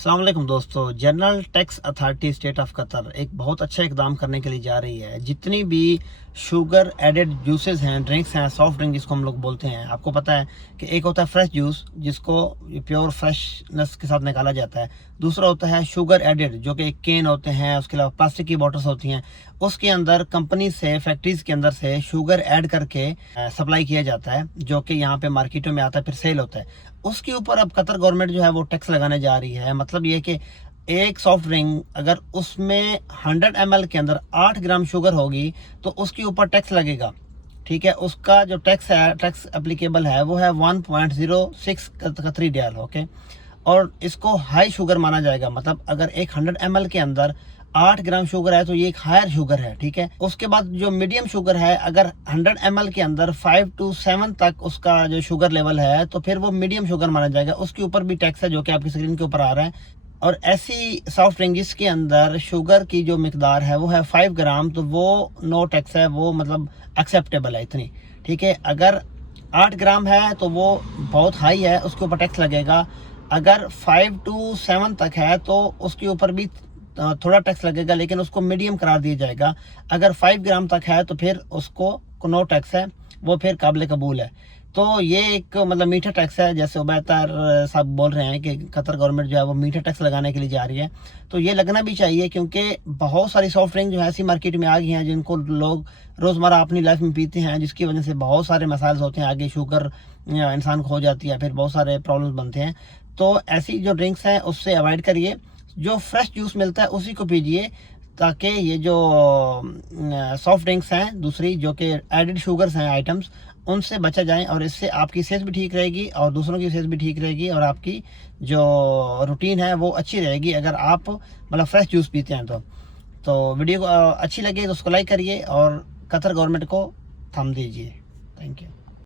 अस्सलाम वालेकुम दोस्तों। General tax authority state of Qatar एक बहुत अच्छा इकदाम करने के लिए जा रही है। जितनी भी शुगर एडेड जूसेस हैं, ड्रिंक्स हैं, सॉफ्ट ड्रिंक जिसको हम लोग बोलते हैं, आपको पता है कि एक होता है फ्रेश जूस जिसको प्योर फ्रेशनेस के साथ निकाला जाता है। दूसरा होता है शुगर एडेड जो कि केन होते हैं, उसके अलावा प्लास्टिक की बॉटल्स होती हैं, उसके अंदर कंपनी से फैक्ट्रीज के अंदर से शुगर ऐड करके सप्लाई किया जाता है, जो कि यहाँ पे मार्केटों में आता है, फिर सेल होता है। उसके ऊपर अब कतर गवर्नमेंट जो है वो टैक्स लगाने जा रही है। मतलब ये कि एक सॉफ्ट ड्रिंक अगर उसमें 100 ml के अंदर 8 ग्राम शुगर होगी तो उसके ऊपर टैक्स लगेगा। ठीक है, उसका जो टैक्स है, टैक्स एप्लीकेबल है, वो है 1.06 कतरी रियाल। ओके, और इसको हाई शुगर माना जाएगा। मतलब अगर एक 100 ml के अंदर 8 ग्राम शुगर है तो ये एक हायर शुगर है। ठीक है, उसके बाद जो मीडियम शुगर है, अगर 100 ml के अंदर 5 to 7 तक उसका जो शुगर लेवल है तो फिर वो मीडियम शुगर माना जाएगा। उसके ऊपर भी टैक्स है जो कि आपकी स्क्रीन के ऊपर आ रहा है। और ऐसी सॉफ्ट ड्रिंक जिसके अंदर शुगर की जो मिकदार है वो है 5 ग्राम, तो वो नो टैक्स है, वो मतलब एक्सेप्टेबल है इतनी। ठीक है, अगर 8 ग्राम है तो वो बहुत हाई है, उसके ऊपर टैक्स लगेगा। अगर 5 to 7 तक है तो उसके ऊपर भी थोड़ा टैक्स लगेगा, लेकिन उसको मीडियम करार दिया जाएगा। अगर 5 ग्राम तक है तो फिर उसको नो टैक्स है, वो फिर काबिल कबूल है। तो ये एक मतलब मीठा टैक्स है, जैसे उबैतर साहब बोल रहे हैं कि कतर गवर्नमेंट जो है वो मीठा टैक्स लगाने के लिए जा रही है। तो ये लगना भी चाहिए, क्योंकि बहुत सारी सॉफ्ट ड्रिंक जो है ऐसी मार्केट में आ गई हैं जिनको लोग रोज़मर्रा अपनी लाइफ में पीते हैं, जिसकी वजह से बहुत सारे मसाइल होते हैं। आगे शुगर इंसान को हो जाती है, फिर बहुत सारे प्रॉब्लम्स बनते हैं। तो ऐसी जो ड्रिंक्स हैं उससे अवॉइड करिए, जो फ्रेश जूस मिलता है उसी को पीजिए, ताकि ये जो सॉफ्ट ड्रिंक्स हैं दूसरी जो कि एडेड शुगर्स हैं आइटम्स, उनसे बचा जाए। और इससे आपकी सेहत भी ठीक रहेगी और दूसरों की सेहत भी ठीक रहेगी, और आपकी जो रूटीन है वो अच्छी रहेगी अगर आप मतलब फ्रेश जूस पीते हैं। तो वीडियो को अच्छी लगे तो उसको लाइक करिए और कतर गवर्नमेंट को थम दीजिए। Thank you.